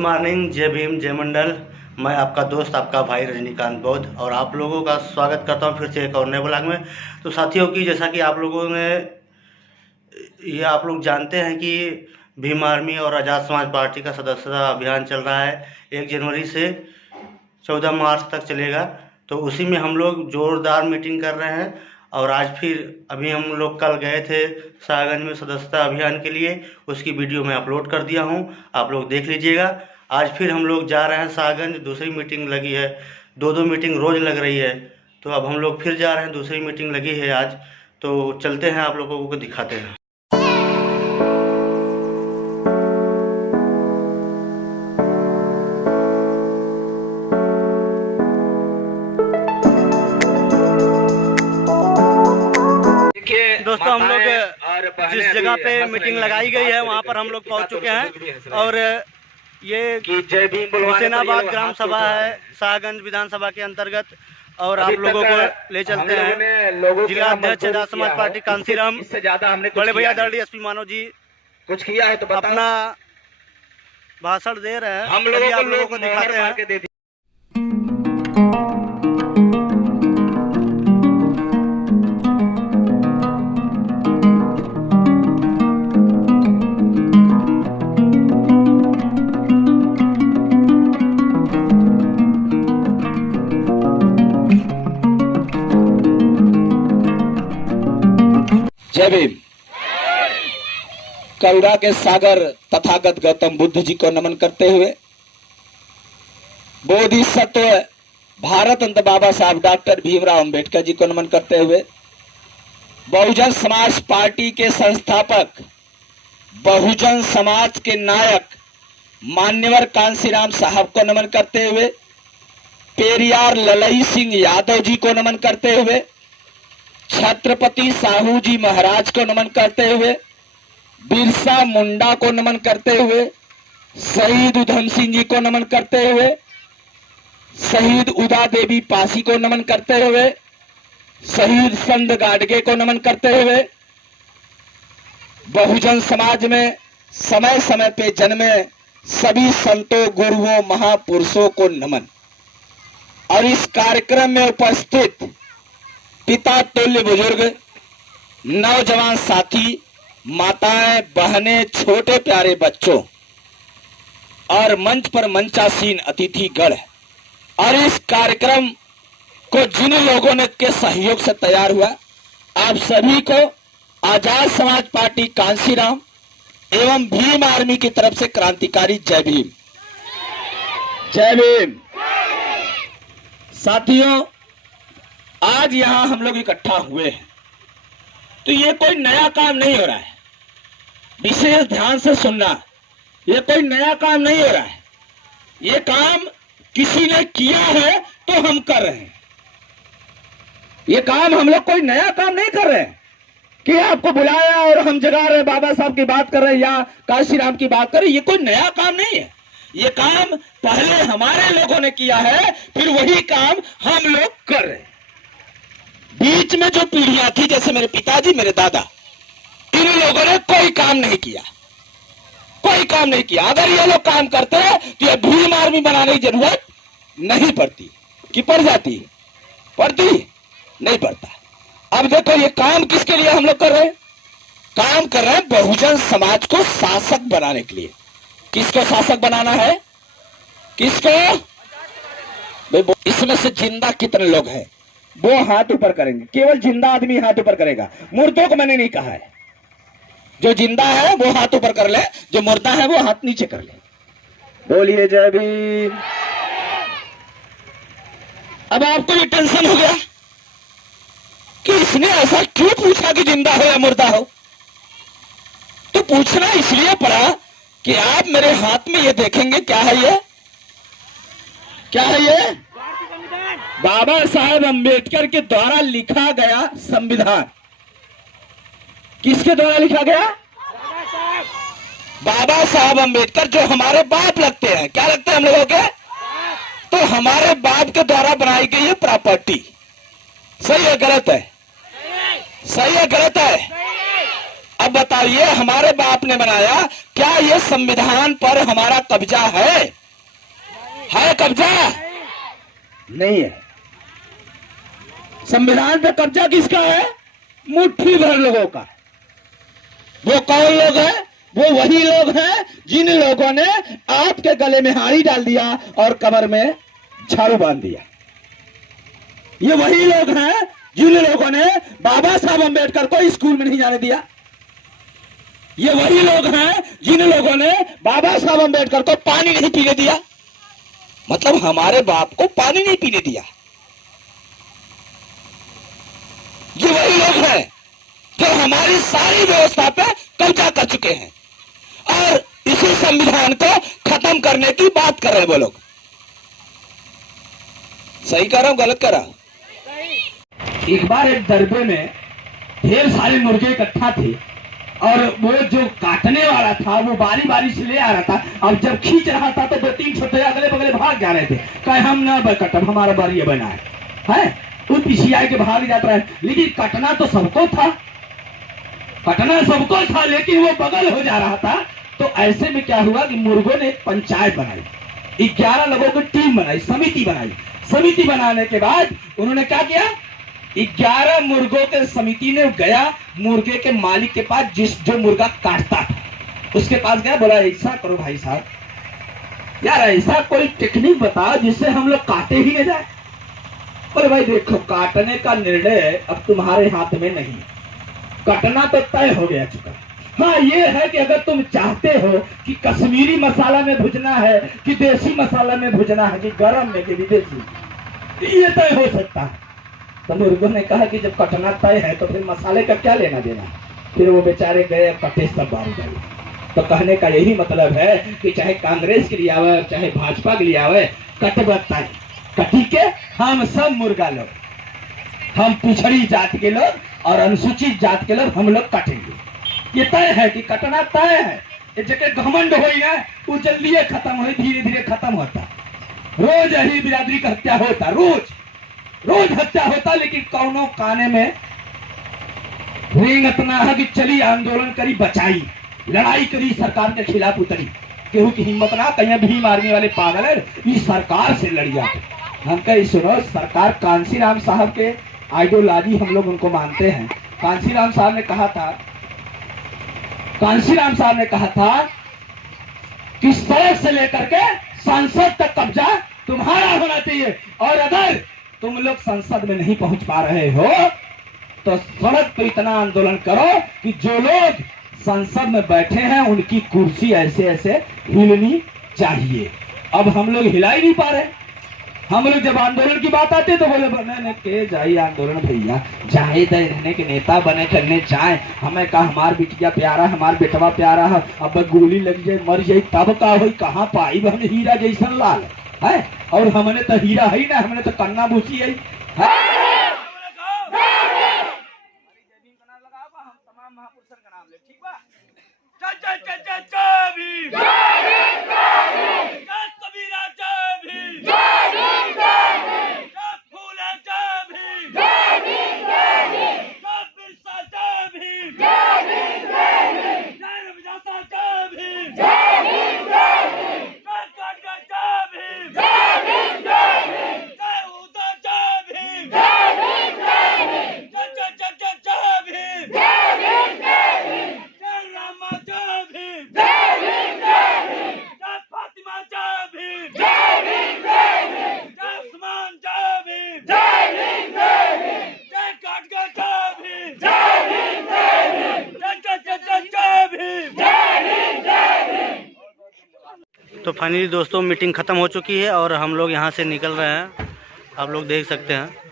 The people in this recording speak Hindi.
मॉर्निंग, जय भीम, जय मंडल। मैं आपका दोस्त, आपका भाई रजनीकांत बौद्ध, और आप लोगों का स्वागत करता हूं फिर से एक और नए ब्लॉग में। तो साथियों की जैसा कि आप लोगों ने ये आप लोग जानते हैं कि भीम आर्मी और आज़ाद समाज पार्टी का सदस्यता अभियान चल रहा है। 1 जनवरी से 14 मार्च तक चलेगा। तो उसी में हम लोग ज़ोरदार मीटिंग कर रहे हैं। और आज फिर अभी हम लोग कल गए थे शाहगंज में सदस्यता अभियान के लिए, उसकी वीडियो मैं अपलोड कर दिया हूं, आप लोग देख लीजिएगा। आज फिर हम लोग जा रहे हैं शाहगंज, दूसरी मीटिंग लगी है। दो मीटिंग रोज़ लग रही है, तो अब हम लोग फिर जा रहे हैं, दूसरी मीटिंग लगी है आज। तो चलते हैं, आप लोगों को दिखाते हैं। दोस्तों, हम लोग जिस जगह पे मीटिंग लगाई गई है वहाँ पर हम लोग पहुँच चुके हैं। और ये हुसैनाबाद ग्राम सभा है, शाहगंज विधानसभा के अंतर्गत। और आप लोगों को ले चलते हैं जिला अध्यक्ष आज़ाद समाज पार्टी कांसीराम, बड़े भैया दर्डी एसपी मानव जी कुछ किया है तो अपना भाषण दे रहे हैं। हम लोगों को दिखाते हैं। जय भीम। करुणा के सागर तथागत गौतम बुद्ध जी को नमन करते हुए, बोधिसत्व भारत रत्न बाबा साहब डॉक्टर भीमराव अंबेडकर जी को नमन करते हुए, बहुजन समाज पार्टी के संस्थापक, बहुजन समाज के नायक मान्यवर कांसीराम साहब को नमन करते हुए, पेरियार ललई सिंह यादव जी को नमन करते हुए, छत्रपति साहू जी महाराज को नमन करते हुए, बिरसा मुंडा को नमन करते हुए, शहीद उधम सिंह जी को नमन करते हुए, शहीद उदा देवी पासी को नमन करते हुए, शहीद संत गाडगे को नमन करते हुए, बहुजन समाज में समय समय पे जन्मे सभी संतों, गुरुओं, महापुरुषों को नमन। और इस कार्यक्रम में उपस्थित पिता तुल्य बुजुर्ग, नौजवान साथी, माताएं, बहनें, छोटे प्यारे बच्चों और मंच पर मंचासीन अतिथिगण, और इस कार्यक्रम को जिन लोगों ने के सहयोग से तैयार हुआ, आप सभी को आजाद समाज पार्टी कांसीराम एवं भीम आर्मी की तरफ से क्रांतिकारी जय भीम। जय भीम। साथियों, आज यहां हम लोग इकट्ठा हुए हैं तो ये कोई नया काम नहीं हो रहा है। विशेष ध्यान से सुनना, ये कोई नया काम नहीं हो रहा है। ये काम किसी ने किया है तो हम कर रहे हैं। ये काम हम लोग कोई नया काम नहीं कर रहे हैं कि आपको बुलाया और हम जगा रहे, बाबा साहब की बात कर रहे हैं या कांसीराम की बात कर रहे हैं। ये कोई नया काम नहीं है। ये काम पहले हमारे लोगों ने किया है, फिर वही काम हम लोग कर रहे हैं। बीच में जो पीढ़ियां थी, जैसे मेरे पिताजी, मेरे दादा, इन लोगों ने कोई काम नहीं किया, कोई काम नहीं किया। अगर ये लोग काम करते तो ये भीम आर्मी बनाने की जरूरत नहीं पड़ती। कि पड़ जाती? पड़ती नहीं पड़ता। अब देखो, ये काम किसके लिए हम लोग कर रहे हैं? काम कर रहे हैं बहुजन समाज को शासक बनाने के लिए। किसको शासक बनाना है? किसको? इसमें से जिंदा कितने लोग हैं वो हाथ ऊपर करेंगे। केवल जिंदा आदमी हाथ ऊपर करेगा, मुर्दों को मैंने नहीं कहा है। जो जिंदा है वो हाथ ऊपर कर ले, जो मुर्दा है वो हाथ नीचे कर ले। बोलिए जय भीम। अब आपको ये टेंशन हो गया कि इसने ऐसा क्यों पूछा कि जिंदा हो या मुर्दा हो। तो पूछना इसलिए पड़ा कि आप मेरे हाथ में ये देखेंगे, क्या है ये? क्या है ये? बाबा साहेब अंबेडकर के द्वारा लिखा गया संविधान। किसके द्वारा लिखा गया? बाबा साहब अंबेडकर, जो हमारे बाप लगते हैं। क्या लगते हैं हम लोगों के? तो हमारे बाप के द्वारा बनाई गई है प्रॉपर्टी। सही है गलत है? सही है गलत है? अब बताइए, हमारे बाप ने बनाया, क्या ये संविधान पर हमारा कब्जा है कब्जा? नहीं है। संविधान पे कब्जा किसका है? मुट्ठी भर लोगों का। वो कौन लोग हैं? वो वही लोग हैं जिन लोगों ने आपके गले में हाड़ी डाल दिया और कमर में झाड़ू बांध दिया। ये वही लोग हैं जिन लोगों ने बाबा साहब अम्बेडकर को स्कूल में नहीं जाने दिया। ये वही लोग हैं जिन लोगों ने बाबा साहब अम्बेडकर को पानी नहीं पीने दिया। मतलब हमारे बाप को पानी नहीं पीने दिया। ये वही लोग हैं जो हमारी सारी व्यवस्था पे कब्जा कर चुके हैं और इसी संविधान को खत्म करने की बात कर रहे हैं वो लोग। सही कर रहा हूं, गलत कर रहा हूं? एक बार एक दरबे में ढेर सारे मुर्गे इकट्ठा थे और वो जो काटने वाला था वो बारी बारी से ले आ रहा था। अब जब खींच रहा था तो 2-3 छोटे अगले बगले भाग जा रहे थे, कहे हम ना कटब, हमारा बारी बना है। वो पिछिया के भाग जाता है। लेकिन कटना तो सबको था, कटना सबको था, लेकिन वो बगल हो जा रहा था। तो ऐसे में क्या हुआ कि मुर्गों ने एक पंचायत बनाई, 11 लोगों की टीम बनाई, समिति बनाई। समिति बनाने के बाद उन्होंने क्या किया, 11 मुर्गों के समिति ने गया मुर्गे के मालिक के पास, जो मुर्गा काटता था उसके पास गया, बोला ऐसा करो भाई साहब, यार ऐसा कोई टेक्निक बताओ जिससे हम लोग काटे ही न जाए। बोले भाई देखो, काटने का निर्णय अब तुम्हारे हाथ में नहीं, कटना तो तय हो गया चुका। हाँ ये है कि अगर तुम चाहते हो कि कश्मीरी मसाला में भुजना है कि देसी मसाला में भुजना है कि गरम में कि विदेशी, ये तय हो सकता है। तो मुर्गों ने कहा कि जब कटना तय है तो फिर मसाले का क्या लेना देना। फिर वो बेचारे गए, कटे सब बारी बारी। तो कहने का यही मतलब है कि चाहे कांग्रेस के लिए आवे चाहे भाजपा के लिए आवे, कटबत्ता है कटी के हम सब मुर्गा लोग, हम पिछड़ी जात के लोग और अनुसूचित जात के लोग, हम लोग कटेंगे। ये तय है कि कटना तय है। जगह घमंड हो ना वो जल्दी खत्म हो, धीरे धीरे खत्म होता। रोज यही बिरादरी का हत्या होता, रोज हत्या होता। लेकिन कौनों काने में रेंग इतना है कि चली आंदोलन करी, बचाई, लड़ाई करी, सरकार के खिलाफ उतरी। केहू की हिम्मत ना, कहीं भीम आर्मी वाले पागल है, इस सरकार से लड़ जाते। हम कहीं सुनो, सरकार कांसीराम साहब के आइडियोलॉजी हम लोग उनको मानते हैं। कांसीराम साहब ने कहा था कि सड़क से लेकर के संसद तक कब्जा तुम्हारा होना चाहिए, और अगर तुम लोग संसद में नहीं पहुंच पा रहे हो तो सड़क पे इतना आंदोलन करो कि जो लोग संसद में बैठे हैं उनकी कुर्सी ऐसे ऐसे हिलनी चाहिए। अब हम लोग हिला ही नहीं पा रहे। हम लोग जब आंदोलन की बात आती है तो बोले बने के जाइए आंदोलन भैया, जाए दे रहने के नेता बने करने चाहे। हमें कहा हमार बिटिया प्यारा, हमार बेटवा प्यारा है, अब गोली लग जाए मर जाए तब का हो, कहाँ पाई हम हीरा जैसन लाल है। और हमने तो हीरा है ना, हमने तो कन्ना भूसी है। तमाम महापुरुषों का नाम ले, ठीक बा? तो फाइनली दोस्तों मीटिंग ख़त्म हो चुकी है और हम लोग यहाँ से निकल रहे हैं, आप लोग देख सकते हैं।